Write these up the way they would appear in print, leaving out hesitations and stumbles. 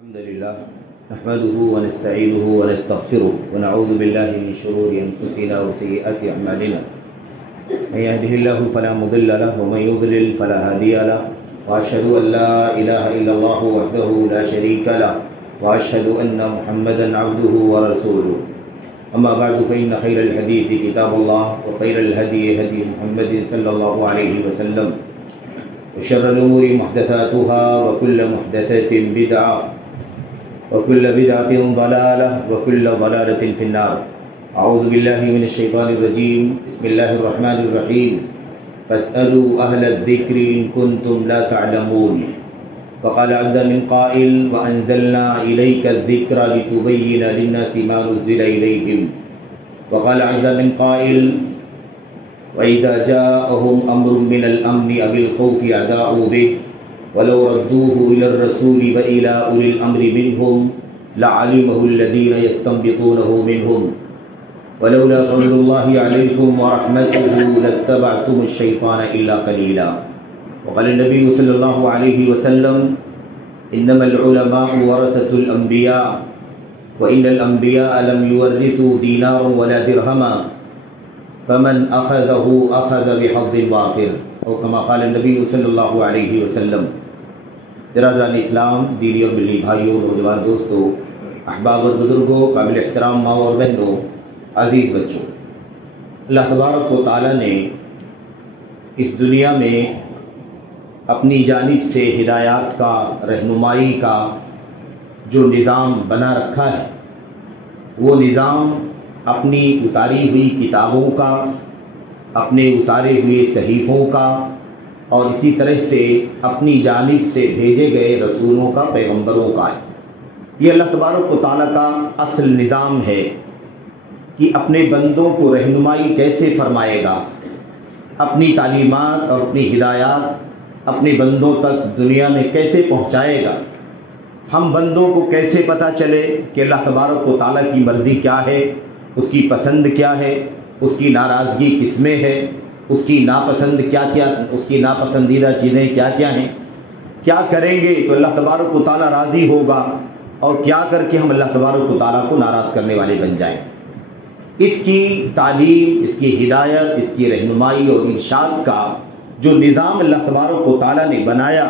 الحمد لله نحمده ونستعينه ونستغفره ونعوذ بالله من شرور أنفسنا وسيئات أعمالنا من يهده الله فلا مضل له ومن يضلل فلا هادي له وأشهد أن لا إله إلا الله وحده لا شريك له وأشهد أن محمدا عبده ورسوله أما بعد فإن خير الحديث كتاب الله وخير الهدي هدي محمد صلى الله عليه وسلم وشر الأمور محدثاتها وكل محدثة بدعة وكل بدعة ضلالة وكل ضلالة في النار. أعوذ بالله من الشيطان الرجيم. بسم الله الرحمن الرحيم. فاسألوا أهل الذكر إن كنتم لا تعلمون. وقال عز من قائل وأنزلنا إليك الذكر لتبين للناس ما نزل إليهم. وقال عز من قائل وإذا جاءهم أمر من الأمن أو الخوف أذاعوا به ولو ردوه إلى الرسول وإلى أولي الأمر منهم لعلمه الذين يستنبطونه منهم ولولا فضل الله عليكم ورحمته لاتبعتم الشيطان إلا قليلا. وقال النبي صلى الله عليه وسلم إنما العلماء ورثة الأنبياء وإن الأنبياء لم يورثوا دينارا ولا درهما فمن أخذه أخذ بحظ وافر اور كما قال النبی صلی اللہ علیہ وسلم. برادران اسلام، دینی اور ملی بھائیوں، نوجوان دوستوں، احباب اور بزرگوں، قابل احترام ماں اور بہنوں، عزیز بچوں، اللہ تبارک و تعالیٰ نے اس دنیا میں اپنی جانب سے ہدایات کا، رہنمائی کا جو نظام بنا رکھا ہے، وہ نظام اپنی اتاری ہوئی کتابوں کا، اپنے اتارے ہوئے صحیفوں کا اور اسی طرح سے اپنی جانب سے بھیجے گئے رسولوں کا، پیغمبروں کا ہے. یہ اللہ تبارک و تعالیٰ کا اصل نظام ہے کہ اپنے بندوں کو رہنمائی کیسے فرمائے گا، اپنی تعلیمات اور اپنی ہدایات اپنے بندوں تک دنیا میں کیسے پہنچائے گا. ہم بندوں کو کیسے پتہ چلے کہ اللہ تبارک و تعالیٰ کی مرضی کیا ہے، اس کی پسند کیا ہے، اس کی ناراضگی کس میں ہے، اس کی ناپسند اس کی ناپسندیدہ چیزیں کیا کیا ہیں، کیا کریں گے تو اللہ تبارک و تعالیٰ راضی ہوگا اور کیا کر کے ہم اللہ تبارک و تعالیٰ کو ناراض کرنے والے بن جائیں. اس کی تعلیم، اس کی ہدایت، اس کی رہنمائی اور ارشاد کا جو نظام اللہ تبارک و تعالیٰ نے بنایا،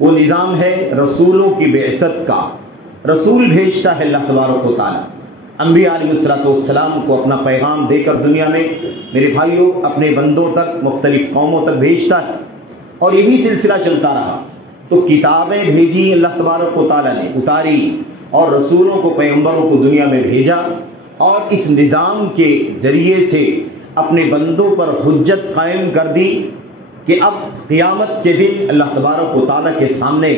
وہ نظام ہے رسولوں کی بعثت کا. رسول بھیجتا ہے اللہ تبارک و تعالیٰ، انبیاء علیہ السلام کو اپنا پیغام دے کر دنیا میں میرے بھائیوں اپنے بندوں تک، مختلف قوموں تک بھیجتا ہے اور یہی سلسلہ چلتا رہا. تو کتابیں بھیجی اللہ تبارک و تعالیٰ نے، اتاری، اور رسولوں کو، پیغمبروں کو دنیا میں بھیجا اور اس نظام کے ذریعے سے اپنے بندوں پر حجت قائم کر دی کہ اب قیامت کے دن اللہ تبارک و تعالیٰ کے سامنے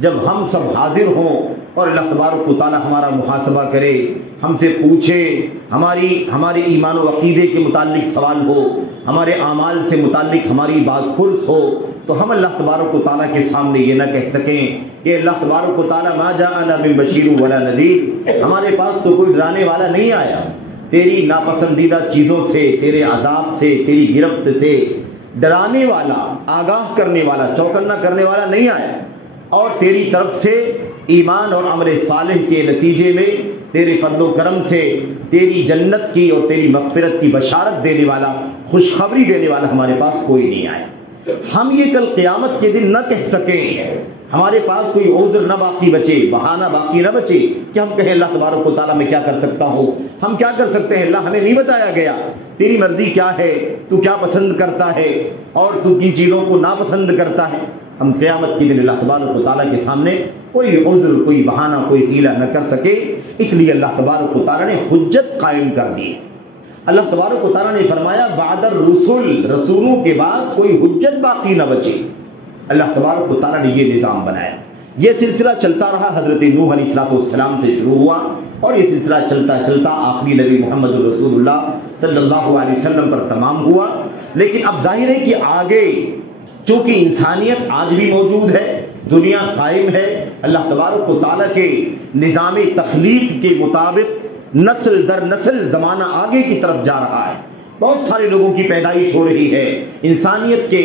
جب ہم سب حاضر ہوں اور اللہ تبارک و تعالیٰ ہمارا محاسبہ کرے، ہم سے پوچھے، ہمارے ایمان و عقیدے کے متعلق سوال ہو، ہمارے اعمال سے متعلق ہماری باز پرس ہو، تو ہم اللہ تبارک و تعالیٰ کے سامنے یہ نہ کہہ سکیں کہ اللہ تبارک و تعالیٰ ما جاءنا من بشیر ولا نذیر، ہمارے پاس تو کوئی ڈرانے والا نہیں آیا، تیری ناپسندیدہ چیزوں سے، تیرے عذاب سے، تیری گرفت سے ڈرانے والا، آگاہ کرنے والا، چوکنا کرنے والا نہیں آیا، اور تیری طرف سے ایمان اور عمل صالح کے نتیجے میں تیرے فضل و کرم سے تیری جنت کی اور تیری مغفرت کی بشارت دینے والا، خوشخبری دینے والا ہمارے پاس کوئی نہیں آیا. ہم یہ کل قیامت کے دن نہ کہہ سکیں، ہمارے پاس کوئی عذر نہ باقی بچے، بہانہ باقی نہ بچے کہ ہم کہیں اللہ تبارک و تعالیٰ میں کیا کر سکتا ہوں، ہم کیا کر سکتے ہیں، اللہ ہمیں نہیں بتایا گیا، تیری مرضی کیا ہے، تو کیا پسند کرتا ہے اور تو کن چیزوں کو ناپسند کرتا ہے. ہم قیامت کے دن اللہ تبارک و تعالیٰ کے سامنے کوئی عذر، کوئی بہانہ، کوئی حیلہ نہ کر سکے. اس لیے اللہ تبارک و تعالیٰ نے حجت قائم کر دی. اللہ تبارک و تعالیٰ نے فرمایا بعد الرسل، رسولوں کے بعد کوئی حجت باقی نہ بچے. اللہ تبارک و تعالیٰ نے یہ نظام بنایا. یہ سلسلہ چلتا رہا، حضرت نوح علیہ السلام سے شروع ہوا اور یہ سلسلہ چلتا چلتا آخری نبی محمد رسول اللہ صلی اللہ علیہ وسلم پر تمام ہوا. لیکن اب ظاہر ہے کہ آگے چونکہ انسانیت آج بھی موجود ہے، دنیا قائم ہے، اللہ تبارک و تعالیٰ کے نظام تخلیق کے مطابق نسل در نسل زمانہ آگے کی طرف جا رہا ہے. بہت سارے لوگوں کی پیدائش ہو رہی ہے، انسانیت کے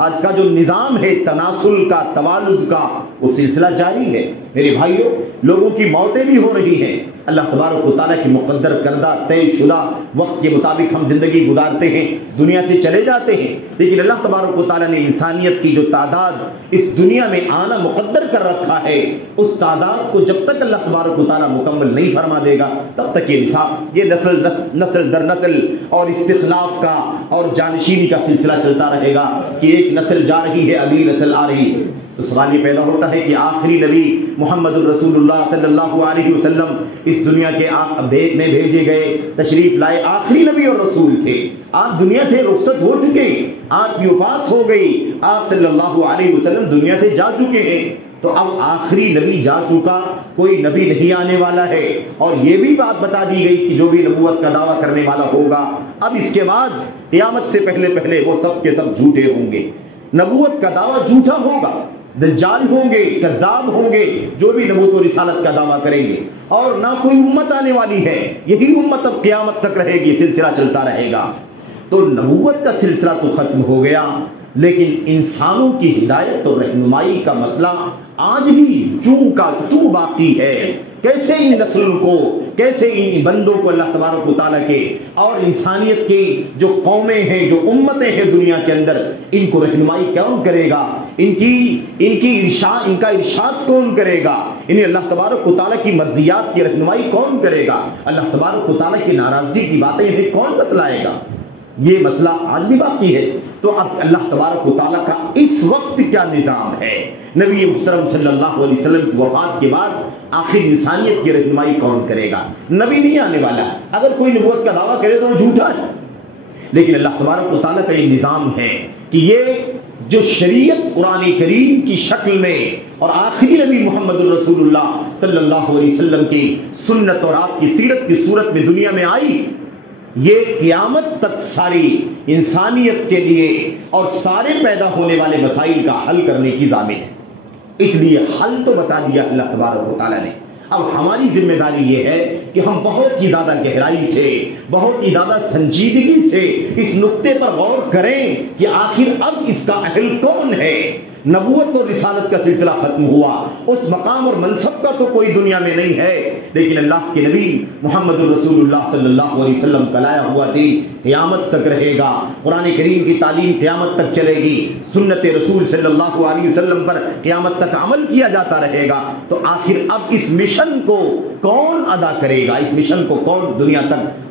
آج کا جو نظام ہے تناسل کا، توالد کا، وہ سلسلہ جاری ہے۔ میرے بھائیوں، لوگوں کی موتیں بھی ہو رہی ہیں، اللہ تبارک و تعالیٰ کی مقدر کردہ طے شدہ وقت کے مطابق ہم زندگی گزارتے ہیں، دنیا سے چلے جاتے ہیں، لیکن اللہ تبارک و تعالیٰ نے انسانیت کی جو تعداد اس دنیا میں آنا مقدر کر رکھا ہے، اس تعداد کو جب تک اللہ تبارک و تعالیٰ مکمل نہیں فرما دے گا تب تک یہ نصاب، یہ نسل در نسل اور استخلاف کا اور جانشینی کا سلسلہ چلتا رہے گا کہ ایک نسل جا رہی ہے، اگلی نسل آ رہی ہے۔ تو سوال یہ پیدا ہوتا ہے کہ آخری نبی محمد الرسول اللہ صلی اللہ علیہ وسلم اس دنیا کے میں بھیجے گئے، تشریف لائے آخری نبی اور رسول تھے۔ آپ دنیا سے رخصت ہو چکے، آپ کی وفات ہو گئی، آپ صلی اللہ علیہ وسلم دنیا سے جا چکے ہیں، تو اب آخری نبی جا چکا، کوئی نبی نہیں آنے والا ہے، اور یہ بھی بات بتا دی گئی کہ جو بھی نبوت کا دعویٰ کرنے والا ہوگا اب اس کے بعد قیامت سے پہلے وہ سب کے سب جھوٹے ہوں گے، نبوت کا دعویٰ جھوٹا ہوگا، دجال ہوں گے، کذاب ہوں گے جو بھی نبوت و رسالت کا دعویٰ کریں گے، اور نہ کوئی امت آنے والی ہے، یہی امت اب قیامت تک رہے گی، سلسلہ چلتا رہے گا۔ تو نبوت کا سلسلہ تو ختم ہو گیا، لیکن انسانوں کی ہدایت اور رہنمائی کا مسئلہ آج بھی چوں کا تو باقی ہے۔ کیسے ان نسلوں کو، کیسے ان بندوں کو اللہ تبارک و تعالیٰ کے اور انسانیت کی جو قومیں ہیں، جو امتیں ہیں دنیا کے اندر، ان کو رہنمائی کون کرے گا، ان کا ارشاد کون کرے گا، انہیں اللہ تبارک و تعالیٰ کی مرضیات کی رہنمائی کون کرے گا، اللہ تبارک و تعالیٰ کی ناراضگی کی باتیں انہیں کون بتلائے گا، یہ مسئلہ آج بھی باقی ہے۔ تو اب اللہ تبارک و تعالیٰ کا اس وقت کیا نظام ہے؟ نبی محترم صلی اللہ علیہ وسلم کی وفات کے بعد آخر انسانیت کی رہنمائی کون کرے گا؟ نبی نہیں آنے والا، اگر کوئی نبوت کا دعویٰ کرے تو وہ جھوٹا ہے، لیکن اللہ تبارک و تعالیٰ کا یہ نظام ہے کہ یہ جو شریعت قرآن کریم کی شکل میں اور آخری نبی محمد الرسول اللہ صلی اللہ علیہ وسلم کی سنت اور آپ کی سیرت کی صورت میں دنیا میں آئی، یہ قیامت تک ساری انسانیت کے لیے اور سارے پیدا ہونے والے مسائل کا حل کرنے کی ضامن ہے۔ اس لیے حل تو بتا دیا اللہ تبارک و تعالیٰ نے، اب ہماری ذمہ داری یہ ہے کہ ہم بہت ہی زیادہ گہرائی سے، بہت ہی زیادہ سنجیدگی سے اس نقطے پر غور کریں کہ آخر اب اس کا اہل کون ہے۔ نبوت اور رسالت کا سلسلہ ختم ہوا، اس مقام اور منصب کا تو کوئی دنیا میں نہیں ہے، لیکن اللہ کے نبی محمد الرسول اللہ صلی اللہ علیہ وسلم کا لایا ہوا دین قیامت تک رہے گا، قرآن کریم کی تعلیم قیامت تک چلے گی، سنت رسول صلی اللہ علیہ وسلم پر قیامت تک عمل کیا جاتا رہے گا۔ تو آخر اب اس مشن کو کون ادا کرے گا، اس مشن کو کون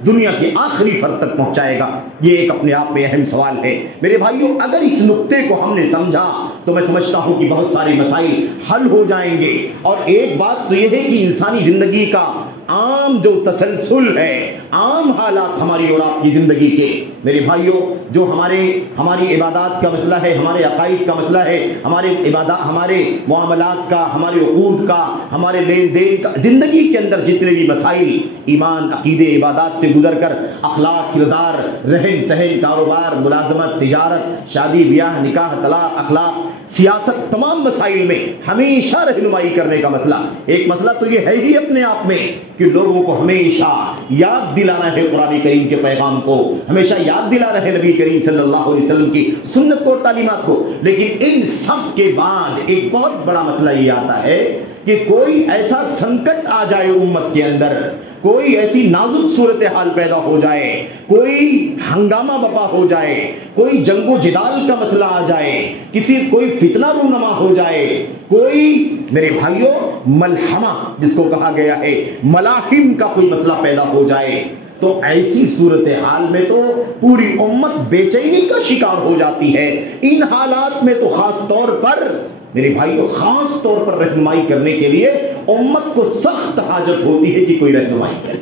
دنیا کے آخری فرد تک پہنچائے گا، یہ ایک اپنے آپ میں اہم سوال ہے۔ میرے بھائیوں، اگر اس نقطے کو ہم نے سمجھا تو میں سمجھتا ہوں کہ بہت سارے مسائل حل ہو جائیں گے، اور ایک بات تو یہ ہے کہ انسانی زندگی کا عام جو تسلسل ہے، عام حالات ہماری اور آپ کی زندگی کے، میرے بھائیوں، جو ہماری عبادات کا مسئلہ ہے، ہمارے عقائد کا مسئلہ ہے، ہمارے معاملات کا، ہمارے عقود کا، ہمارے لین دین کا، زندگی کے اندر جتنے بھی مسائل ایمان، عقیدے، عبادات سے گزر کر اخلاق، کردار، رہن سہن، کاروبار، ملازمت، تجارت، شادی بیاہ، نکاح، طلاق، اخلاق، سیاست، تمام مسائل میں ہمیشہ رہنمائی کرنے کا مسئلہ، ایک مسئلہ تو یہ ہے ہی اپنے آپ میں کہ لوگوں کو ہمیشہ یاد دلانا ہے قرآن کریم کے پیغام کو، ہمیشہ یاد دلانا ہے نبی کریم صلی اللہ علیہ وسلم کی سنت کو اور تعلیمات کو۔ لیکن ان سب کے بعد ایک بہت بڑا مسئلہ یہ آتا ہے کہ کوئی ایسا سنکٹ آ جائے امت کے اندر، کوئی ایسی نازک صورتحال پیدا ہو جائے، کوئی ہنگامہ بپا ہو جائے، کوئی جنگ و جدال کا مسئلہ آ جائے، کوئی فتنہ رونما ہو جائے، کوئی میرے بھائیوں ملحمہ جس کو کہا گیا ہے، ملاحم کا کوئی مسئلہ پیدا ہو جائے، تو ایسی صورتحال میں تو پوری امت بے چینی کا شکار ہو جاتی ہے۔ ان حالات میں تو خاص طور پر میرے بھائیوں، خاص طور پر رہنمائی کرنے کے لیے امت کو سخت حاجت ہوتی ہے کہ کوئی رہنمائی کرے۔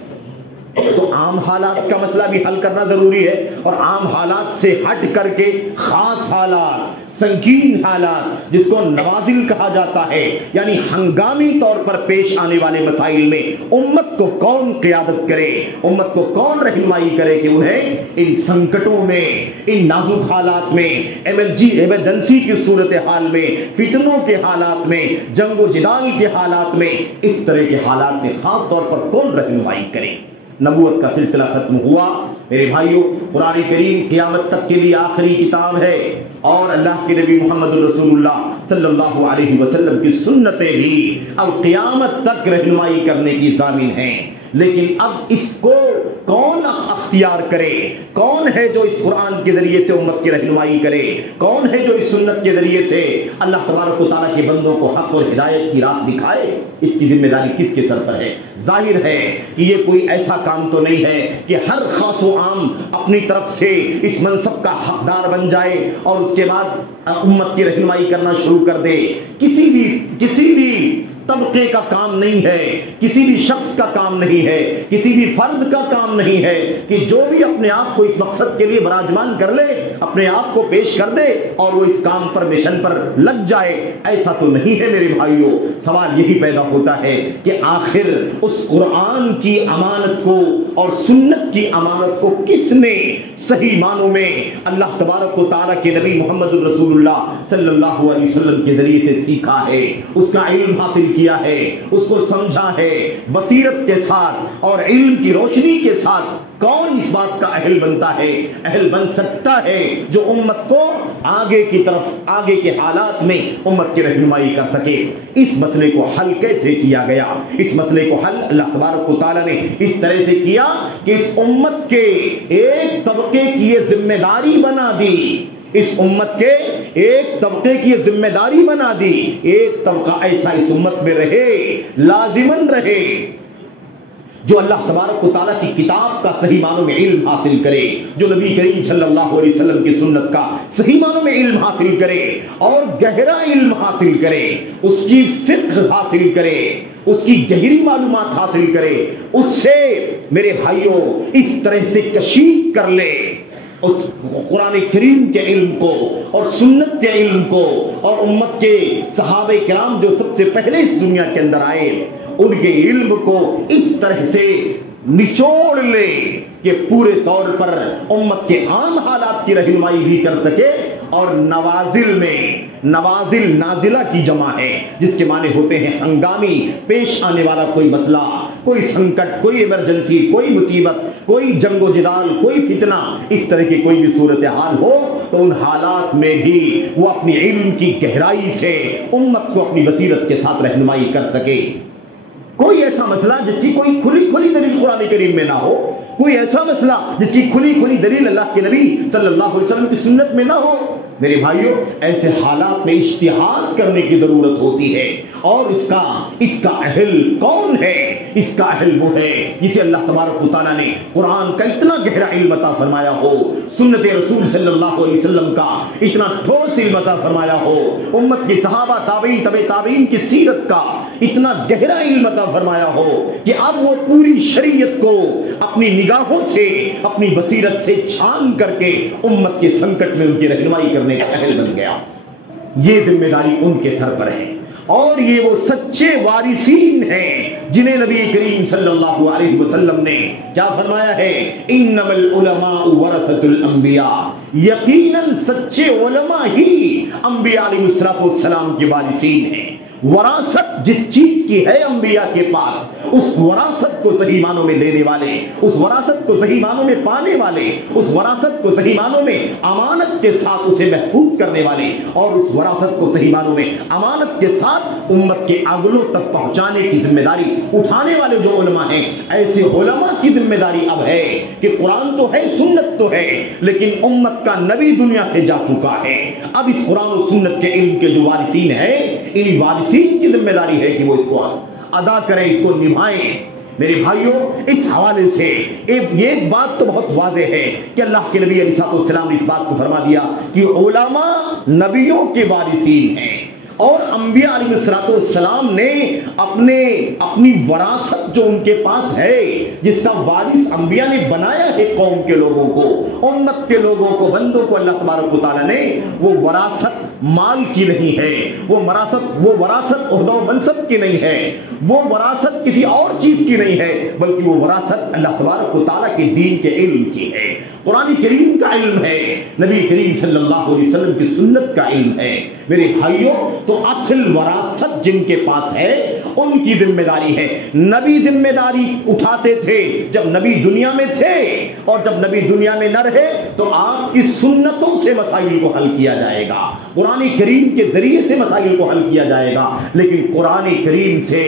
تو عام حالات کا مسئلہ بھی حل کرنا ضروری ہے، اور عام حالات سے ہٹ کر کے خاص حالات، سنگین حالات جس کو نوازل کہا جاتا ہے، یعنی ہنگامی طور پر پیش آنے والے مسائل میں امت کو کون قیادت کرے، امت کو کون رہنمائی کرے کہ انہیں ان سنکٹوں میں، ان نازک حالات میں، ایمرجنسی کی صورتحال میں، فتنوں کے حالات میں، جنگ و جدال کے حالات میں، اس طرح کے حالات میں خاص طور پر کون رہنمائی کرے۔ نبوت کا سلسلہ ختم ہوا، میرے بھائیوں، قرآن کریم قیامت تک کے لیے آخری کتاب ہے، اور اللہ کے نبی محمد رسول اللہ صلی اللہ علیہ وسلم کی سنتیں بھی اب قیامت تک رہنمائی کرنے کی ضامن ہیں۔ لیکن اب اس کو کون اختیار کرے؟ کون ہے جو اس قرآن کے ذریعے سے امت کی رہنمائی کرے؟ کون ہے جو اس سنت کے ذریعے سے اللہ تبارک و تعالیٰ کے بندوں کو حق اور ہدایت کی راہ دکھائے؟ اس کی ذمہ داری کس کے سر پر ہے؟ ظاہر ہے کہ یہ کوئی ایسا کام تو نہیں ہے کہ ہر خاص و عام اپنی طرف سے اس منصب کا حقدار بن جائے اور اس کے بعد امت کی رہنمائی کرنا شروع کر دے۔ کسی بھی طبقے کا کام نہیں ہے، کسی بھی شخص کا کام نہیں ہے، کسی بھی فرد کا کام نہیں ہے کہ جو بھی اپنے آپ کو اس مقصد کے لیے براجمان کر لے، اپنے آپ کو پیش کر دے اور وہ اس کام پر، مشن پر لگ جائے۔ ایسا تو نہیں ہے میرے بھائیوں۔ سوال یہی پیدا ہوتا ہے کہ آخر اس قرآن کی امانت کو اور سنت کی امانت کو کس نے صحیح معنوں میں اللہ تبارک و تعالیٰ کے نبی محمد رسول اللہ صلی اللہ علیہ وسلم کے ذریعے سے سیکھا ہے، اس کا علم حاصل کیا ہے، اس کو سمجھا ہے؟ بصیرت کے ساتھ اور علم کی روشنی کے ساتھ کون اس بات کا اہل بنتا ہے، اہل بن سکتا ہے جو امت کو آگے کی طرف، آگے کے حالات میں امت کی رہنمائی کر سکے؟ اس مسئلے کو حل کیسے کیا گیا؟ اس مسئلے کو حل اللہ تبارک و تعالیٰ نے اس طرح سے کیا کہ اس امت کے ایک طبقے کی یہ ذمہ داری بنا دی، اس امت کے ایک طبقے کی یہ ذمہ داری بنا دی۔ ایک طبقہ ایسا اس امت میں رہے، لازماً رہے، جو اللہ تبارک و تعالیٰ کی کتاب کا صحیح معنوں میں علم حاصل کرے، جو نبی کریم صلی اللہ علیہ وسلم کی سنت کا صحیح معنوں میں علم حاصل کرے اور گہرا علم حاصل کرے، اس کی فقہ حاصل کرے، اس کی گہری معلومات حاصل کرے، اس سے میرے بھائیوں اس طرح سے کشید کر لے اس قرآن کریم کے علم کو اور سنت کے علم کو اور امت کے صحابہ کرام جو سب سے پہلے اس دنیا کے اندر آئے، ان کے علم کو اس طرح سے نچوڑ لے کہ پورے طور پر امت کے عام حالات کی رہنمائی بھی کر سکے۔ اور نوازل میں نوازل نازلہ کی جمع ہے، جس کے معنی ہوتے ہیں ہنگامی پیش آنے والا کوئی مسئلہ، کوئی سنکٹ، کوئی ایمرجنسی، کوئی مصیبت، کوئی جنگ و جدال، کوئی فتنہ، اس طرح کی کوئی بھی صورتحال ہو تو ان حالات میں بھی وہ اپنی علم کی گہرائی سے امت کو اپنی بصیرت کے ساتھ رہنمائی کر سکے۔ کوئی ایسا مسئلہ جس کی کوئی کھلی کھلی دلیل قرآن کریم میں نہ ہو، کوئی ایسا مسئلہ جس کی کھلی کھلی دلیل اللہ کے نبی صلی اللہ علیہ وسلم کی سنت میں نہ ہو، میرے بھائیوں ایسے حالات میں اجتہاد کرنے کی ضرورت ہوتی ہے۔ اور اس کا اہل کون ہے؟ اس کا اہل وہ ہے جسے اللہ تبارک و تعالیٰ نے قرآن کا اتنا گہرا علم عطا فرمایا ہو، سنت رسول صلی اللہ علیہ وسلم کا اتنا ٹھوس علم عطا فرمایا ہو، امت کی صحابہ تابعین تبع تابعین کی سیرت کا اتنا گہرا علم عطا فرمایا ہو کہ اب وہ پوری شریعت کو اپنی نگاہوں سے، اپنی بصیرت سے چھان کر کے امت کے سنکٹ میں ان کی رہنمائی کرنے کا اہل بن گیا۔ یہ ذمہ داری ان کے سر پر ہے، اور یہ وہ سچے وارثین ہیں جنہیں نبی کریم صلی اللہ علیہ وسلم نے کیا فرمایا ہے؟ انما العلماء ورثۃ الانبیاء، یقیناً سچے علماء ہی انبیاء علیہ السلام کے وارثین ہیں۔ وراثت جس چیز کی ہے انبیاء کے پاس، اس وراثت کو صحیح معنوں میں لینے والے، اس وراثت کو صحیح معنوں میں پانے والے، اس وراثت کو صحیح معنوں میں امانت کے ساتھ اسے محفوظ کرنے والے، اور اس وراثت کو صحیح معنوں میں امانت کے ساتھ امت کے اگلوں تک پہنچانے کی ذمہ داری اٹھانے والے جو علماء ہیں، ایسے علماء کی ذمہ داری اب ہے کہ قرآن تو ہے، سنت تو ہے، لیکن امت کا نبی دنیا سے جا چکا ہے۔ اب اس قرآن و سنت کے علم کے جو وارثین ہیں، ان وارثین کی ذمہ داری ہے کہ وہ اس کو ادا کریں، اس کو نبھائیں۔ میرے بھائیوں اس حوالے سے ایک بات تو بہت واضح ہے کہ اللہ کے نبی علیہ السلام نے اس بات کو فرما دیا کہ علماء نبیوں کے وارثین ہیں، اور انبیاء علیہ السلام نے اپنی وراثت جو ان کے پاس ہے، جس کا وارث انبیاء نے بنایا ہے قوم کے لوگوں کو، امت کے لوگوں کو، بندوں کو، اللہ تبارک و تعالیٰ نے وہ وراثت مال کی نہیں ہے، وہ وراثت عہدہ و منصب کی نہیں ہے، وہ وراثت کسی اور چیز کی نہیں ہے، بلکہ وہ وراثت اللہ تبارک و تعالیٰ کے دین کے علم کی ہے، قرآن کریم کا علم ہے، نبی کریم صلی اللہ علیہ وسلم کی سنت کا علم ہے۔ میرے بھائیوں تو اصل وراثت جن کے پاس ہے ان کی ذمہ داری ہے۔ نبی ذمہ داری اٹھاتے تھے جب نبی دنیا میں تھے، اور جب نبی دنیا میں نہ رہے تو آپ کی سنتوں سے مسائل کو حل کیا جائے گا، قرآن کریم کے ذریعے سے مسائل کو حل کیا جائے گا۔ لیکن قرآن کریم سے،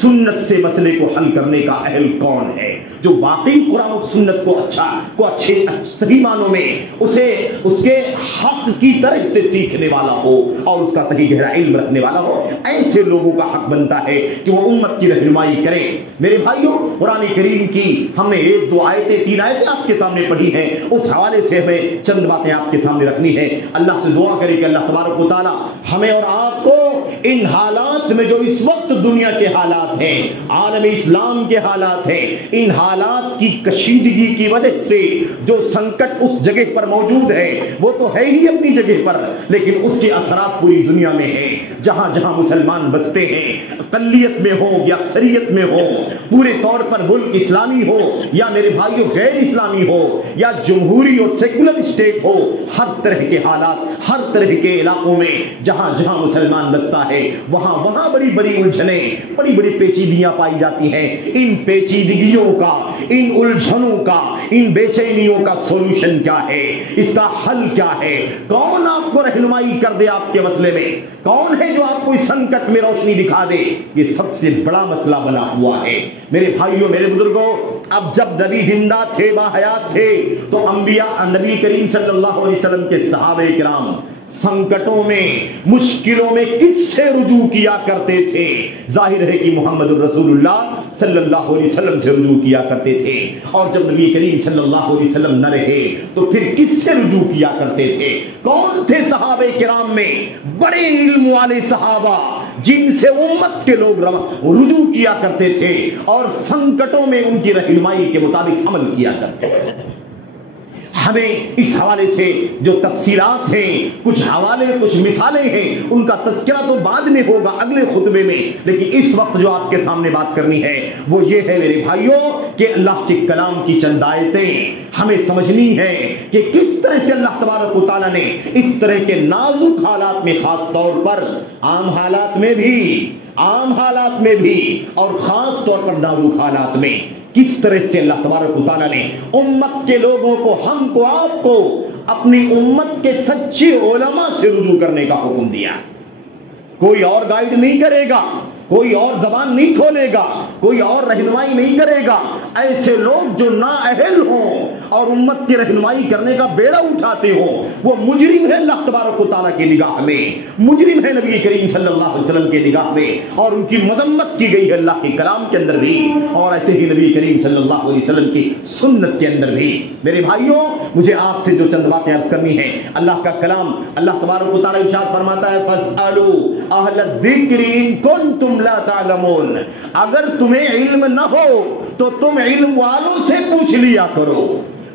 سنت سے مسئلے کو حل کرنے کا اہل کون ہے؟ جو واقعی قرآن و سنت کو اچھے صحیح معنوں میں اسے اس کے حق کی طرف سے سیکھنے والا ہو اور اس کا صحیح گہرا علم رکھنے والا ہو، ایسے لوگوں کا حق بنتا ہے کہ وہ امت کی رہنمائی کریں۔ میرے بھائیوں، قرآن کریم کی ہم نے 1 2 آیتیں 3 آیتیں آپ کے سامنے پڑھی ہیں، اس حوالے سے ہمیں چند باتیں آپ کے سامنے رکھنی ہے۔ اللہ سے دعا کریں کہ اللہ تبارک و تعالی ہمیں اور آپ کو ان حالات میں جو اس وقت دنیا کے حالات ہیں، عالم اسلام کے حالات ہیں، ان حالات کی کشیدگی کی وجہ سے جو سنکٹ اس جگہ پر موجود ہے وہ تو ہے ہی اپنی جگہ پر، لیکن اس کے اثرات پوری دنیا میں ہیں۔ جہاں جہاں مسلمان بستے ہیں، اقلیت میں ہو یا اکثریت میں ہو، پورے طور پر ملک اسلامی ہو یا میرے بھائیوں غیر اسلامی ہو یا جمہوری اور سیکولر اسٹیٹ ہو، ہر طرح کے حالات، ہر طرح کے علاقوں میں جہاں جہاں مسلمان بستا ہے وہاں وہاں بڑی بڑی الجھنیں، بڑی بڑی پیچیدگیاں پائی جاتی ہیں۔ ان پیچیدگیوں کا، ان الجھنوں کا، ان بے چینیوں کا سولوشن کیا ہے؟ اس کا حل کیا ہے؟ کون آپ کو رہنمائی کر دے آپ کے مسئلے میں؟ کون ہے جو آپ کو اس سنکٹ میں روشنی دکھا دے؟ یہ سب سے بڑا مسئلہ بنا ہوا ہے۔ میرے بھائیوں، میرے بزرگوں، اب جب نبی زندہ تھے، باحیات تھے، تو انبیاء، نبی کریم صلی اللہ علیہ وسلم کے صحابہ کرام سنکٹوں میں، مشکلوں میں کس سے رجوع کیا کرتے تھے؟ ظاہر ہے کہ محمد الرسول اللہ صلی اللہ علیہ وسلم سے رجوع کیا کرتے تھے، اور جب نبی کریم صلی اللہ علیہ وسلم نہ رہے تو پھر کس سے رجوع کیا کرتے تھے؟ کون تھے صحابہ کرام میں بڑے علم والے صحابہ جن سے امت کے لوگ رجوع کیا کرتے تھے اور سنکٹوں میں ان کی رہنمائی کے مطابق عمل کیا کرتے تھے؟ ہمیں اس حوالے سے جو تفصیلات ہیں، کچھ حوالے، کچھ مثالیں ہیں، ان کا تذکرہ تو بعد میں ہوگا اگلے خطبے میں، لیکن اس وقت جو آپ کے سامنے بات کرنی ہے وہ یہ ہے میرے بھائیوں کہ اللہ کے کلام کی چند آیتیں ہمیں سمجھنی ہے کہ کس طرح سے اللہ تبارک و تعالیٰ نے اس طرح کے نازک حالات میں، خاص طور پر عام حالات میں بھی اور خاص طور پر نازک حالات میں، کس طرح سے اللہ تبارک و تعالیٰ نے امت کے لوگوں کو، ہم کو، آپ کو اپنی امت کے سچے علماء سے رجوع کرنے کا حکم دیا۔ کوئی اور گائیڈ نہیں کرے گا، کوئی اور زبان نہیں کھولے گا، کوئی اور رہنمائی نہیں کرے گا۔ ایسے لوگ جو نااہل ہوں اور امت کی رہنمائی کرنے کا بیڑا اٹھاتے ہوں، وہ مجرم ہے اللہ تبارک و تعالیٰ کی نگاہ میں، مجرم ہے نبی کریم صلی اللہ علیہ وسلم کی نگاہ میں، اور ان کی مذمت کی گئی ہے اللہ کے کلام کے اندر بھی، اور ایسے ہی نبی کریم صلی اللہ علیہ وسلم کی سنت کے اندر بھی۔ میرے بھائیوں، مجھے آپ سے جو چند باتیں عرض کرنی ہیں، اللہ کا کلام، اللہ تبارک و تعالیٰ ارشاد فرماتا ہے فَاسْأَلُوا أَهْلَ الذِّكْرِ إِن كُنتُمْ لَا تَعْلَمُونَ، اگر تمہیں علم نہ ہو تو تم علم والوں سے پوچھ لیا کرو،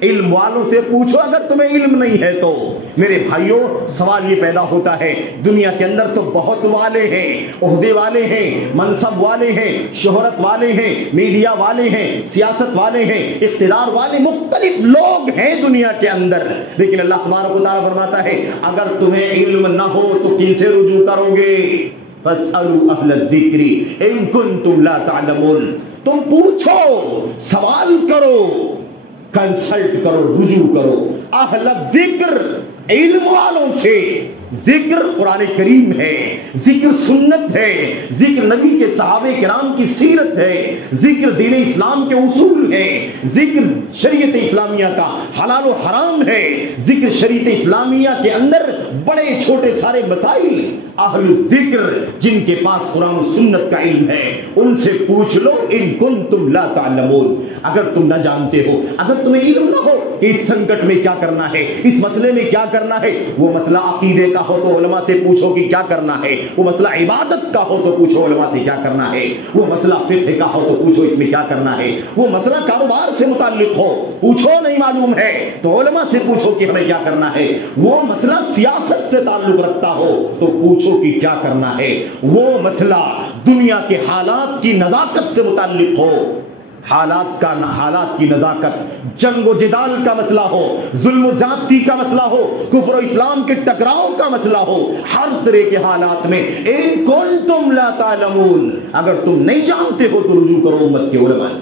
علم والوں سے پوچھو اگر تمہیں علم نہیں ہے تو۔ میرے بھائیوں، سوال یہ پیدا ہوتا ہے، دنیا کے اندر تو بہت والے ہیں، عہدے والے ہیں، منصب والے ہیں، شہرت والے ہیں، میڈیا والے ہیں، سیاست والے ہیں، اقتدار والے، مختلف لوگ ہیں دنیا کے اندر، لیکن اللہ تبارک و تعالیٰ فرماتا ہے اگر تمہیں علم نہ ہو تو کن سے رجوع کرو گے؟ فَاسْأَلُوا أَهْلَ الذِّكْرِ إِن كُنتُمْ لَا تَعْلَمُونَ، تم پوچھو، سوال کرو، کنسلٹ کرو، رجوع کرو، اہل الذکر، علم والوں سے۔ ذکر قرآن کریم ہے، ذکر سنت ہے، ذکر نبی کے صحابہ کرام کی سیرت ہے، ذکر دین اسلام کے اصول ہے، ذکر شریعت اسلامیہ کا حلال و حرام ہے، ذکر شریعت اسلامیہ کے اندر بڑے چھوٹے سارے مسائل۔ اہل الذکر، جن کے پاس قرآن و سنت کا علم ہے، ان سے پوچھ لو ان کنتم لا تعلمون، اگر تم نہ جانتے ہو، اگر تمہیں علم نہ ہو کہ اس سنکٹ میں کیا کرنا ہے، اس مسئلے میں کیا کرنا ہے۔ وہ مسئلہ عقیدے کا ہو تو علماء سے پوچھو کہ کیا کرنا ہے، وہ مسئلہ عبادت کا ہو تو پوچھو علماء سے کیا کرنا ہے، وہ مسئلہ فقہ کا ہو تو پوچھو اس میں کیا کرنا ہے، وہ مسئلہ کاروبار سے متعلق ہو، پوچھو نہیں معلوم ہے تو علماء سے پوچھو کہ ہمیں کیا کرنا ہے، وہ مسئلہ سیاست سے تعلق رکھتا ہو تو پوچھو کہ کیا کرنا ہے، وہ مسئلہ دنیا کے حالات کی نزاکت سے متعلق ہو، حالات کی نزاکت، جنگ و جدال کا مسئلہ ہو، ظلم و زیادتی کا مسئلہ ہو، کفر و اسلام کے ٹکراؤ کا مسئلہ ہو، ہر طرح کے حالات میں ان کنتم لا تعلمون، اگر تم نہیں جانتے ہو تو رجوع کرو امت کے علماء سے۔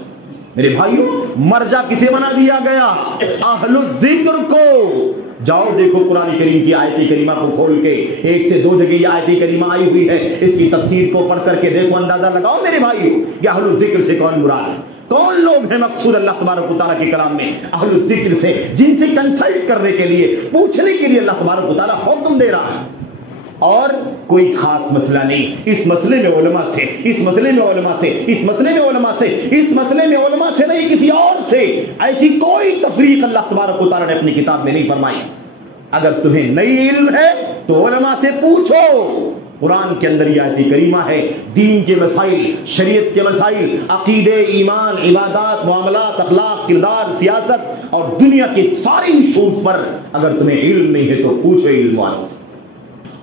میرے بھائیوں، مرجع کسے بنا دیا گیا؟ اہل الذکر کو۔ جاؤ دیکھو قرآن کریم کی آیت کریمہ کو کھول کے، 1 سے 2 جگہ یہ آیت کریمہ آئی ہوئی ہے، اس کی تفسیر کو پڑھ کر کے دیکھو، اندازہ لگاؤ میرے بھائیوں کہ اہل الذکر سے کون مراد ہے، کون لوگ ہیں مقصود اللہ تبارک و تعالیٰ کے کلام میں اہل الذکر سے، جن سے کنسلٹ کرنے کے لیے، پوچھنے کے لیے اللہ تبارک و تعالیٰ حکم دے رہا ہے۔ اور کوئی خاص مسئلہ نہیں، اس مسئلے میں علماء سے، اس مسئلے میں علماء سے، اس مسئلے میں علماء سے، اس مسئلے میں علماء سے نہیں، کسی اور سے ایسی کوئی تفریق اللہ تبارک و تعالیٰ نے اپنی کتاب میں نہیں فرمائی۔ اگر تمہیں نئی علم ہے تو علماء سے پوچھو۔ قرآن کے اندر یہ آیت کریمہ ہے، دین کے مسائل، شریعت کے مسائل، عقیدے، ایمان، عبادات، معاملات، اخلاق، کردار، سیاست اور دنیا کے سارے شعور پر اگر تمہیں علم نہیں ہے تو پوچھو علم والوں سے۔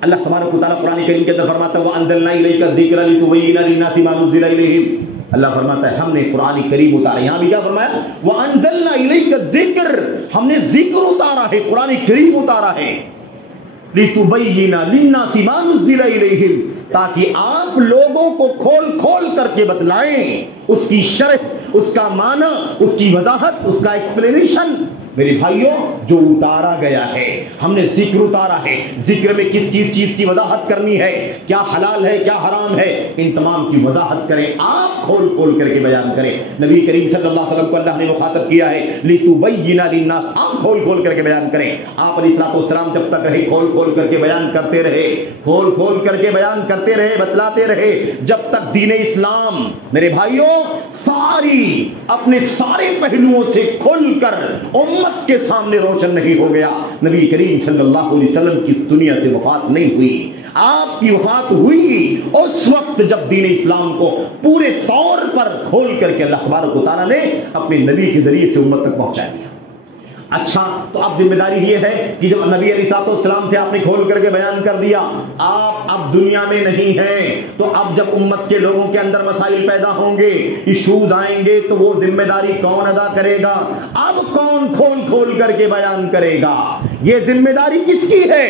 اللہ تبارک و تعالیٰ قرآن کریم کے اندر فرماتا ہے وَأَنزَلْنَا إِلَيْكَ الذِّكْرَ لِتُبَيِّنَ لِلنَّاسِ مَا نُزِّلَ إِلَيْهِمْ۔ اللہ فرماتا ہے ہم نے قرآن کریم اتارا، یہاں بھی کیا فرمایا؟ وَأَنزَلْنَا إِلَيْكَ الذِّكْرَ، ہم نے ذکر اتارا ہے، قرآن کریم اتارا ہے، لِتُبَيِّنَ لِلنَّاسِ مَا نُزِّلَ إِلَيْهِمْ، تاکہ آپ لوگوں کو کھول کھول کر کے بتلائیں اس کی شرح، اس کا معنی، اس کی وضاحت، اس کا ایکسپلینیشن۔ میرے بھائیوں، جو اتارا گیا ہے، ہم نے ذکر اتارا ہے، ذکر میں کس چیز کی وضاحت کرنی ہے، کیا حلال ہے، کیا حرام ہے، ان تمام کی وضاحت کریں، آپ کھول کھول کر کے بیان کریں۔ نبی کریم صلی اللہ علیہ وسلم کو اللہ نے مخاطب کیا ہے لِتُبَيِّنَ لِلنَّاسِ، آپ کھول کھول کر کے بیان کریں۔ آپ علیہ الصلوۃ والسلام جب تک رہے کھول کھول کر کے بیان کرتے رہے، کھول کھول کر کے بیان کرتے رہے، بتلاتے رہے، جب تک دین اسلام میرے بھائیوں ساری اپنے سارے پہلوؤں سے کھل کر امت کے سامنے روشن نہیں ہو گیا۔ نبی کریم صلی اللہ علیہ وسلم کی اس دنیا سے وفات نہیں ہوئی، آپ کی وفات ہوئی اس وقت جب دین اسلام کو پورے طور پر کھول کر کے اللہ تبارک و تعالیٰ نے اپنے نبی کے ذریعے سے امت تک پہنچا دیا۔ اچھا، تو اب ذمہ داری یہ ہے کہ جب نبی علیہ السلام تھے، آپ نے کھول کر کے بیان کر دیا، آپ اب دنیا میں نہیں ہیں، تو اب جب امت کے لوگوں کے اندر مسائل پیدا ہوں گے، ایشوز آئیں گے، تو وہ ذمہ داری کون ادا کرے گا؟ اب کون کھول کھول کر کے بیان کرے گا؟ یہ ذمہ داری کس کی ہے؟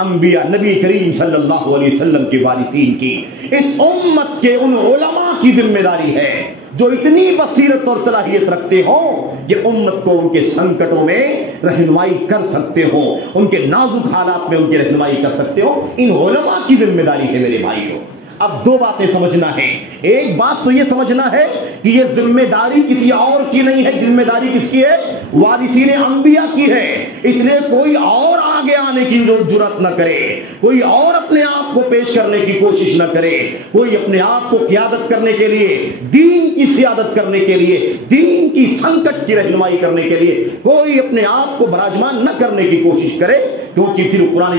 انبیاء، نبی کریم صلی اللہ علیہ وسلم کے وارثین کی، اس امت کے ان علماء کی ذمہ داری ہے جو اتنی بصیرت اور صلاحیت رکھتے ہوں کہ امت کو ان کے سنکٹوں میں رہنمائی کر سکتے ہو، ان کے نازک حالات میں ان کی رہنمائی کر سکتے ہو۔ ان علماء کی ذمہ داری ہے میرے بھائیوں۔ اب دو باتیں سمجھنا ہے، ایک بات تو یہ سمجھنا ہے کہ یہ ذمہ داری کسی اور کی نہیں ہے، ذمہ داری کس کی ہے؟ وارثین انبیاء کی ہے۔ اس لیے کوئی اور آگے آنے کی جرات نہ کرے، کوئی اور اپنے آپ کو پیش کرنے کی کوشش نہ کرے، کوئی اپنے آپ کو قیادت کرنے کے لیے، دین کی سیادت کرنے کے لیے، دین کی سنکٹ کی رہنمائی کرنے کے لیے کوئی اپنے آپ کو براجمان نہ کرنے کی کوشش کرے، کیونکہ پھر قرآن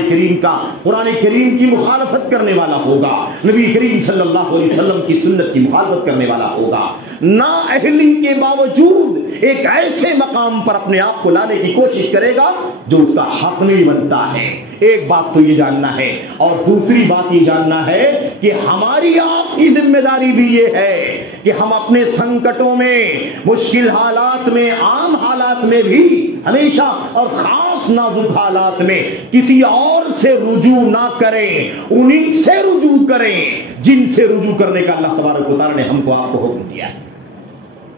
کریم کی مخالفت کرنے والا ہوگا، نبی کریم صلی اللہ علیہ وسلم کی سنت کی مخالفت کرنے والا ہوگا، نااہلی کے باوجود ایک ایسے مقام پر اپنے آپ کو لانے کی کوشش کرے گا جو اس کا حق نہیں بنتا ہے۔ ایک بات تو یہ جاننا ہے، اور دوسری بات یہ جاننا ہے کہ ہماری آپ کی ذمہ داری بھی یہ ہے کہ ہم اپنے سنکٹوں میں، مشکل حالات میں، عام حالات میں بھی ہمیشہ اور خاص نازک حالات میں کسی اور سے رجوع نہ کریں، انہی سے رجوع کریں جن سے رجوع کرنے کا اللہ تبارک و تعالیٰ نے ہم کو آپ کو حکم دیا ہے۔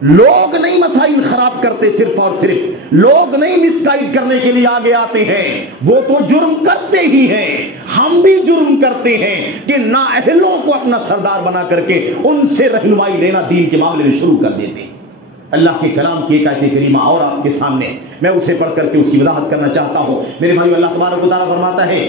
لوگ نہیں مسائل خراب کرتے، صرف اور صرف لوگ نہیں مس گائیڈ کرنے کے لیے آگے آتے ہیں، وہ تو جرم کرتے ہی ہیں۔ ہم بھی جرم کرتے ہیں کہ نااہلوں کو اپنا سردار بنا کر کے ان سے رہنمائی لینا دین کے معاملے میں شروع کر دیتے ہیں۔ اللہ کے کلام کی ایک آیت کریمہ اور آپ کے سامنے میں اسے پڑھ کر کے اس کی وضاحت کرنا چاہتا ہوں۔ میرے بھائیو، اللہ تبارک و تعالیٰ فرماتا ہے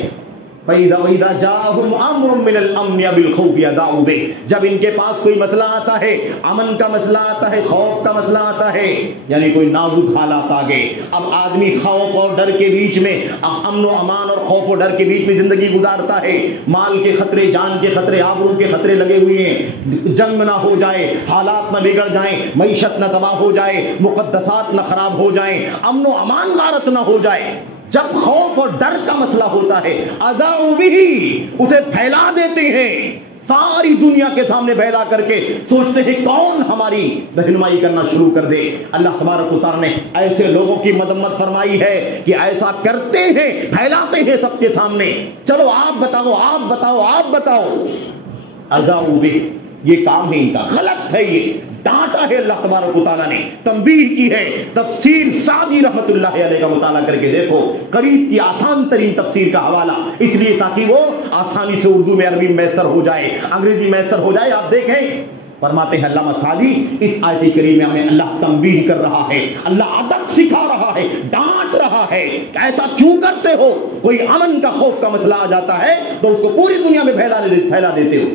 وَإِذَا جَاءَهُمْ أَمْرٌ مِّنَ الْأَمْنِ بِالْخَوْفِ أَذَاعُوا بِهِ، جب ان کے پاس کوئی مسئلہ آتا ہے، امن کا مسئلہ آتا ہے، خوف کا مسئلہ آتا ہے، یعنی کوئی نازک حالات آ گئے، اب آدمی خوف اور ڈر کے بیچ میں، امن و امان اور خوف و ڈر کے بیچ میں زندگی گزارتا ہے، مال کے خطرے، جان کے خطرے، آبرو کے خطرے لگے ہوئے ہیں، جنگ نہ ہو جائے، حالات نہ بگڑ جائیں، معیشت نہ تباہ ہو جائے، مقدسات نہ خراب ہو جائیں، امن و امان غارت نہ ہو جائے۔ جب خوف اور ڈر کا مسئلہ ہوتا ہے، اذاعوا بہ، اسے پھیلا دیتے ہیں، ساری دنیا کے سامنے پھیلا کر کے سوچتے ہیں کون ہماری رہنمائی کرنا شروع کر دے۔ اللہ تبارک و تعالیٰ نے ایسے لوگوں کی مذمت فرمائی ہے کہ ایسا کرتے ہیں، پھیلاتے ہیں سب کے سامنے، چلو آپ بتاؤ آپ بتاؤ آپ بتاؤ، اذاؤ بہ، یہ کام ہے ان کا، غلط ہے، یہ ڈانٹا ہے اللہ تبارک و تعالیٰ نے، تنبیہ کی ہے۔ تفسیر سعدی رحمت اللہ علیہ کا مطالعہ کر کے دیکھو، قریب کی آسان ترین تفسیر کا حوالہ، اس لیے تاکہ وہ آسانی سے اردو میں عربی میسر ہو جائے، انگریزی میسر ہو جائے۔ آپ دیکھیں، فرماتے ہیں علامہ سعدی، اس آیت کریمہ میں اللہ تنبیہ کر رہا ہے، اللہ ادب سکھا رہا ہے، ڈانٹ رہا ہے کہ ایسا کیوں کرتے ہو؟ کوئی امن کا خوف کا مسئلہ آ جاتا ہے تو اس کو پوری دنیا میں پھیلا دیتے ہو،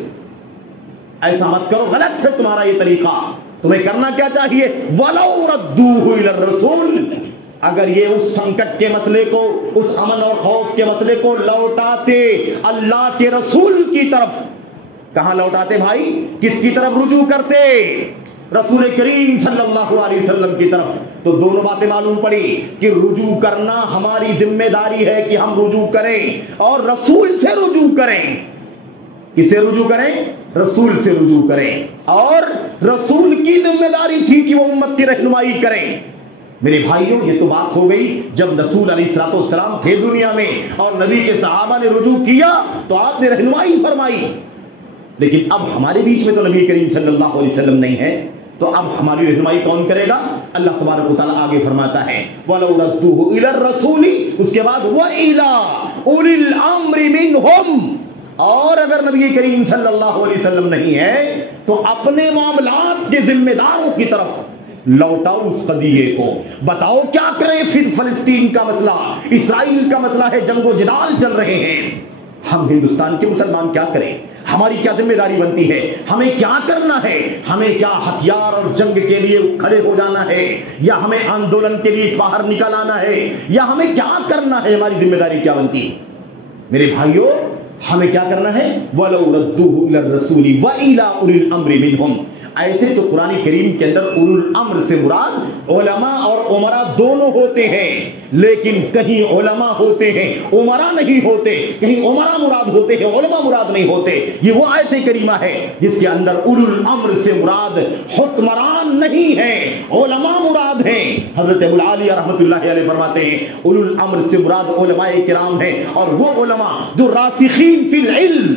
ایسا مت کرو، غلط ہے تمہارا یہ طریقہ۔ تمہیں کرنا کیا چاہیے؟ وَلَوْ رَدُّوهُ إِلَى الرَّسُولِ، اگر یہ اس سنکٹ کے مسئلے کو، اس امن اور خوف کے مسئلے کو لوٹاتے اللہ کے رسول کی طرف، کہاں لوٹاتے بھائی؟ کس کی طرف رجوع کرتے؟ رسول کریم صلی اللہ علیہ وسلم کی طرف، تو دونوں باتیں معلوم پڑی کہ رجوع کرنا ہماری ذمہ داری ہے کہ ہم رجوع کریں اور رسول سے رجوع کریں۔ کس سے رجوع کریں؟ رسول سے رجوع کریں، اور رسول کی ذمہ داری تھی کہ وہ امت کی رہنمائی کریں۔ میرے بھائیوں، یہ تو بات ہو گئی جب رسول علیہ الصلوۃ والسلام تھے دنیا میں اور نبی کے صحابہ نے رجوع کیا تو آپ نے رہنمائی فرمائی، لیکن اب ہمارے بیچ میں تو نبی کریم صلی اللہ علیہ وسلم نہیں ہے، تو اب ہماری رہنمائی کون کرے گا؟ اللہ تبارک و تعالیٰ آگے فرماتا ہے وَلَوْ رَدُّوهُ إِلَى الرَّسُولِ، اس کے بعد وَإِلَىٰ أُولِي الْأَمْرِ مِنْهُمْ، اور اگر نبی کریم صلی اللہ علیہ وسلم نہیں ہے تو اپنے معاملات کے ذمہ داروں کی طرف لوٹاؤ اس قضیے کو، بتاؤ کیا کریں؟ پھر فلسطین کا مسئلہ، اسرائیل کا مسئلہ ہے، جنگ و جدال چل رہے ہیں، ہم ہندوستان کے مسلمان کیا کریں؟ ہماری کیا ذمہ داری بنتی ہے؟ ہمیں کیا کرنا ہے؟ ہمیں کیا ہتھیار اور جنگ کے لیے کھڑے ہو جانا ہے، یا ہمیں آندولن کے لیے باہر نکل آنا ہے، یا ہمیں کیا کرنا ہے؟ ہماری ذمہ داری کیا بنتی ہے؟ میرے بھائیوں، ہمیں کیا کرنا ہے؟ وَلَوْ رَدُّوهُ إِلَى الرَّسُولِ وَإِلَىٰ أُولِي الْأَمْرِ مِنْهُمْ۔ ایسے تو قرآن کریم کے اندر اولو الامر سے مراد علماء اور عمراء دونوں ہوتے ہیں، لیکن کہیں علماء ہوتے ہیں عمراء نہیں ہوتے، کہیں عمراء مراد ہوتے ہیں علماء مراد نہیں ہوتے۔ یہ وہ آیت کریمہ ہے جس کے اندر اولو الامر سے مراد حکمران نہیں ہیں، علماء مراد ہیں۔ حضرت ابو العالیہ رحمۃ اللہ علیہ فرماتے ہیں اولو الامر سے مراد علماء کرام ہیں، اور وہ علماء جو راسخین فی العلم،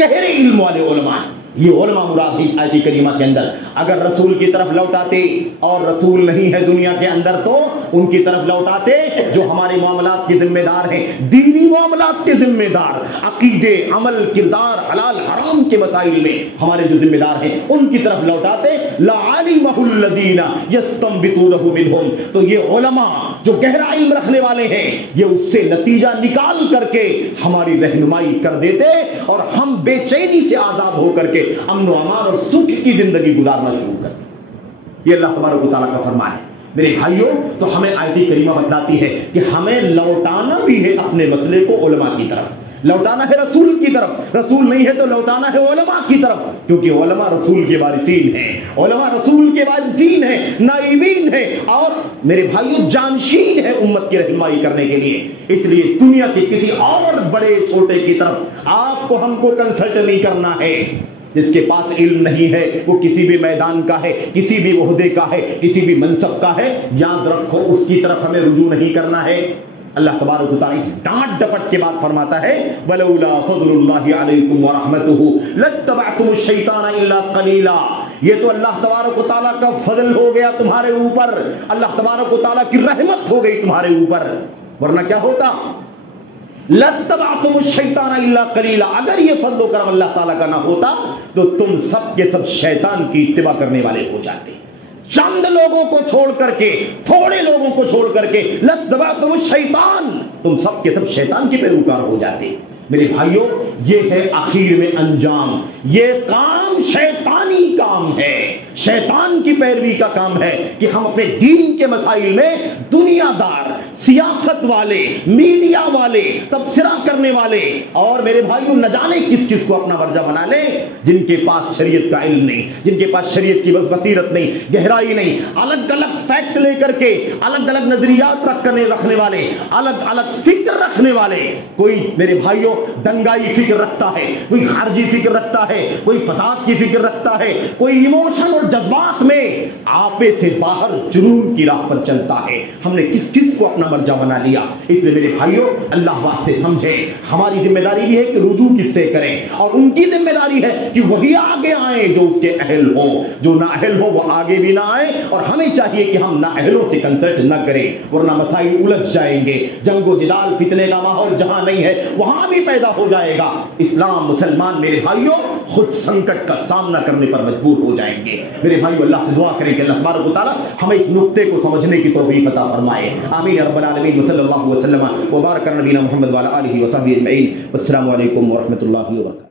گہرے علم والے علماء ہیں، یہ علماء مراد ہے اس آیت کریمہ کے اندر۔ اگر رسول کی طرف لوٹاتے اور رسول نہیں ہے دنیا کے اندر تو ان کی طرف لوٹاتے جو ہمارے معاملات کے ذمہ دار ہیں، دینی معاملات کے ذمہ دار، عقیدے، عمل، کردار، حلال حرام کے مسائل میں ہمارے جو ذمہ دار ہیں ان کی طرف لوٹاتے لَعَلِمَهُ الَّذِينَ يَسْتَنبِطُونَهُ مِنْهُمْ، تو یہ علماء جو گہرا علم رکھنے والے ہیں یہ اس سے نتیجہ نکال کر کے ہماری رہنمائی کر دیتے اور ہم بے چینی سے آزاد ہو کر کے امن و امان اور سکھ کی زندگی گزارنا شروع کر دیں۔ یہ اللہ تبارک و تعالیٰ کا فرمان ہے۔ میرے بھائیوں، تو ہمیں آیت کریمہ بتاتی ہے کہ ہمیں لوٹانا بھی ہے اپنے مسئلے کو علماء کی طرف، لوٹانا ہے رسول کی طرف، رسول نہیں ہے تو لوٹانا ہے علماء کی طرف، کیونکہ علماء رسول کے وارثین ہیں، علماء رسول کے وارثین ہیں، نائبین ہیں، اور میرے بھائیوں جانشین ہیں امت کی رہنمائی کرنے کے لیے۔ اس لیے دنیا کے کسی اور بڑے چھوٹے کی طرف آپ کو ہم کو کنسلٹ نہیں کرنا ہے۔ جس کے پاس علم نہیں ہے وہ کسی بھی میدان کا ہے، کسی بھی عہدے کا ہے، کسی بھی منصب کا ہے، یاد رکھو اس کی طرف ہمیں رجوع نہیں کرنا ہے۔ اللہ تبارک و تعالیٰ اس ڈانٹ ڈپٹ کے بعد فرماتا ہے وَلَوْلَا فَضْلُ اللَّهِ عَلَيْكُمْ وَرَحْمَتُهُ لَاتَّبَعْتُمُ الشَّيْطَانَ إِلَّا قَلِيلًا۔ یہ تو اللہ تبارک و تعالیٰ کا فضل ہو گیا تمہارے اوپر، اللہ تبارک و تعالیٰ کی رحمت ہو گئی تمہارے اوپر، ورنہ کیا ہوتا؟ لَاتَّبَعْتُمُ الشَّيْطَانَ إِلَّا قَلِيلًا، اگر یہ فضل و کرم اللہ تعالیٰ کا نہ ہوتا تو تم سب کے سب شیطان کی اتباع کرنے والے ہو جاتے، چند لوگوں کو چھوڑ کر کے، تھوڑے لوگوں کو چھوڑ کر کے، لَاتَّبَعْتُمُ الشَّيْطَانَ، تم سب کے سب شیطان کے پیروکار ہو جاتے۔ میرے بھائیوں، یہ ہے آخر میں انجام، یہ کام شیطانی کام ہے، شیطان کی پیروی کا کام ہے کہ ہم اپنے دین کے مسائل میں دنیا دار، سیاست والے، میڈیا والے، تبصرہ کرنے والے، اور میرے بھائیوں نہ جانے کس کس کو اپنا ورجہ بنا لیں، جن کے پاس شریعت کا علم نہیں، جن کے پاس شریعت کی بصیرت نہیں، گہرائی نہیں، الگ الگ فیکٹ لے کر کے الگ الگ نظریات رکھنے والے، الگ الگ فکر رکھنے والے۔ کوئی میرے بھائیوں دنگائی فکر رکھتا ہے، کوئی خارجی فکر رکھتا ہے، کوئی فساد کی فکر رکھتا ہے، کوئی ایموشن اور جذبات میں آپے سے باہر جنون کی راہ پر چلتا ہے۔ ہم نے کس کس کو اپنا مرجع بنا لیا؟ اس لیے میرے بھائیوں اللہ واسطے سمجھیں، ہماری ذمہ داری بھی ہے کہ رجوع کس سے کریں، اور ان کی ذمہ داری ہے کہ وہی آگے آئیں جو اس کے اہل ہوں، جو نااہل ہوں وہ آگے بھی نہ آئیں، اور ہمیں چاہیے کہ ہم نااہلوں سے کنسلٹ نہ کریں، ورنہ مسائل الجھ جائیں گے۔ جنگ و جدال فتنے کا ماحول جہاں نہیں ہے وہاں بھی پیدا ہو جائے گا۔ اسلام مسلمان میرے بھائیوں خود سنکٹ کا سامنا کرنے پر مجبور ہو جائیں گے۔ میرے بھائیو اللہ سے دعا کریں کہ اللہ تبارک و تعالی ہمیں اس نقطے کو سمجھنے کی توفیق عطا فرمائے، آمین رب العالمین۔ وصلی اللہ وسلم وبارک علی نبینا محمد وعلی آلہ وصحبہ اجمعین۔ السلام علیکم ورحمۃ اللہ وبرکاتہ۔